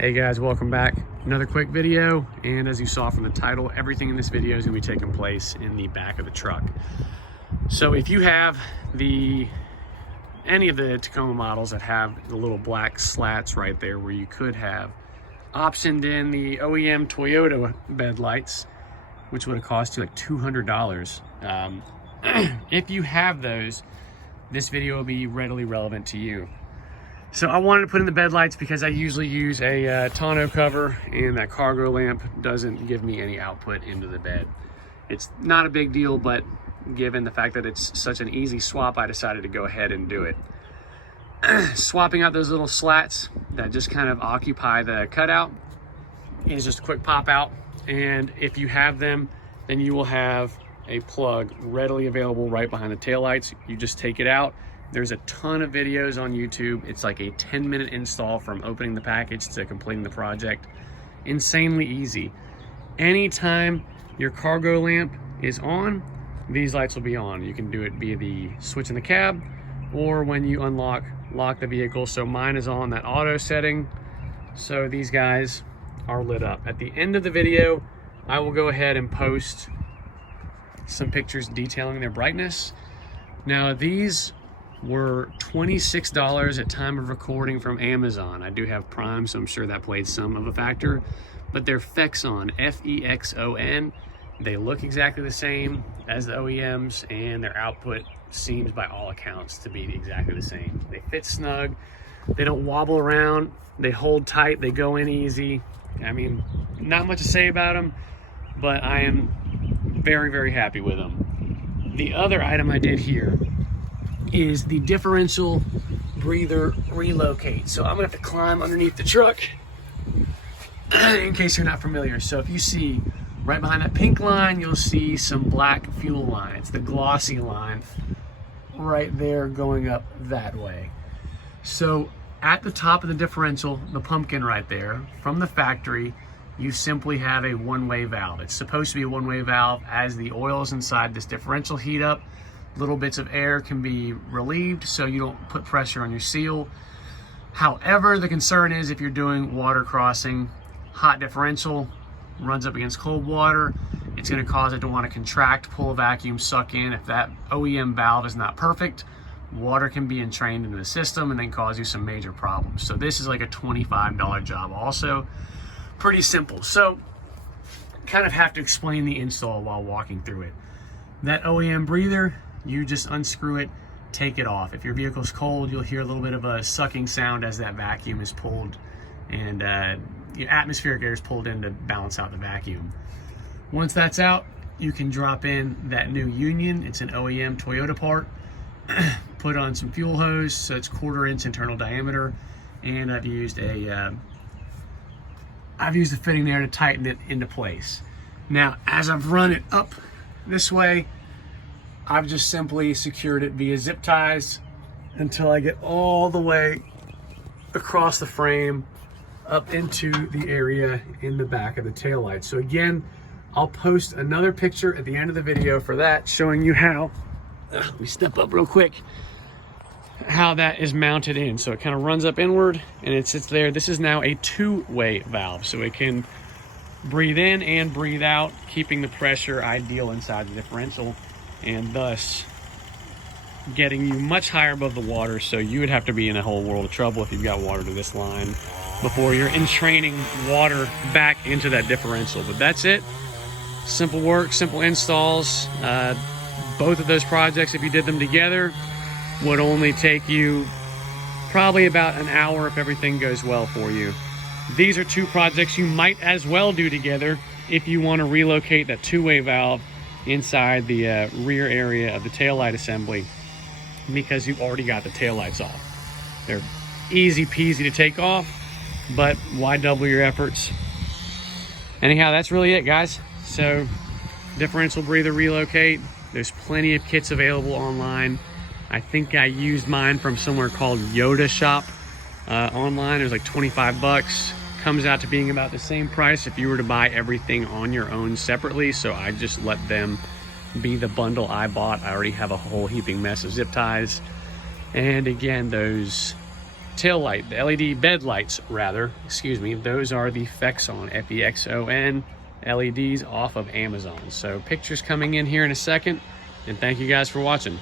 Hey guys, welcome back. Another quick video, and as you saw from the title, everything in this video is going to be taking place in the back of the truck. So if you have any of the Tacoma models that have the little black slats right there where you could have optioned in the OEM Toyota bed lights, which would have cost you like $200. If you have those, this video will be readily relevant to you. So I wanted to put in the bed lights because I usually use a tonneau cover, and that cargo lamp doesn't give me any output into the bed. It's not a big deal, but given the fact that it's such an easy swap, I decided to go ahead and do it. Swapping out those little slats that just kind of occupy the cutout is just a quick pop out, and if you have them, then you will have a plug readily available right behind the taillights. You just take it out. There's a ton of videos on YouTube. It's like a 10-minute install from opening the package to completing the project. Insanely easy. Anytime your cargo lamp is on, these lights will be on. You can do it via the switch in the cab or when you lock the vehicle. So mine is on that auto setting. So these guys are lit up. At the end of the video, I will go ahead and post some pictures detailing their brightness. Now these were $26 at time of recording from Amazon. I do have Prime, so I'm sure that played some of a factor, but they're Fexon, F-E-X-O-N. They look exactly the same as the OEMs, and their output seems by all accounts to be exactly the same. They fit snug, they don't wobble around, they hold tight, they go in easy. I mean, not much to say about them, but I am very, very happy with them. The other item I did here is the differential breather relocate. So I'm gonna have to climb underneath the truck in case you're not familiar. So if you see right behind that pink line, you'll see some black fuel lines, the glossy line right there going up that way. So at the top of the differential, the pumpkin right there, from the factory, you simply have a one-way valve. It's supposed to be a one-way valve. As the oils inside this differential heat up, little bits of air can be relieved so you don't put pressure on your seal. However, the concern is if you're doing water crossing, hot differential runs up against cold water, it's going to cause it to want to contract, pull a vacuum, suck in. If that OEM valve is not perfect, water can be entrained into the system and then cause you some major problems. So this is like a $25 job also. Pretty simple. So kind of have to explain the install while walking through it. That OEM breather, you just unscrew it, take it off. If your vehicle's cold, you'll hear a little bit of a sucking sound as that vacuum is pulled, and your atmospheric air is pulled in to balance out the vacuum. Once that's out, you can drop in that new union. It's an OEM Toyota part. Put on some fuel hose, so it's 1/4 inch internal diameter, and I've used a fitting there to tighten it into place. Now, as I've run it up this way, I've just simply secured it via zip ties until I get all the way across the frame up into the area in the back of the taillight. So again, I'll post another picture at the end of the video for that, showing you how, let me step up real quick, how that is mounted in. So it kind of runs up inward and it sits there. This is now a two-way valve, so it can breathe in and breathe out, keeping the pressure ideal inside the differential, and thus getting you much higher above the water. So you would have to be in a whole world of trouble if you've got water to this line before you're entraining water back into that differential. But that's it. Simple work, simple installs. Both of those projects, if you did them together, would only take you probably about an hour if everything goes well for you. These are two projects you might as well do together if you want to relocate that two-way valve inside the rear area of the taillight assembly, because you've already got the taillights off. They're easy peasy to take off, but why double your efforts? Anyhow, that's really it, guys. So differential breather relocate, there's plenty of kits available online. I think I used mine from somewhere called Yoda Shop online. It was like 25 bucks. Comes out to being about the same price if you were to buy everything on your own separately. So I just let them be the bundle I bought. I already have a whole heaping mess of zip ties. And again, those tail light, the LED bed lights rather, excuse me, those are the Fexon, F-E-X-O-N LEDs off of Amazon. So pictures coming in here in a second, and thank you guys for watching.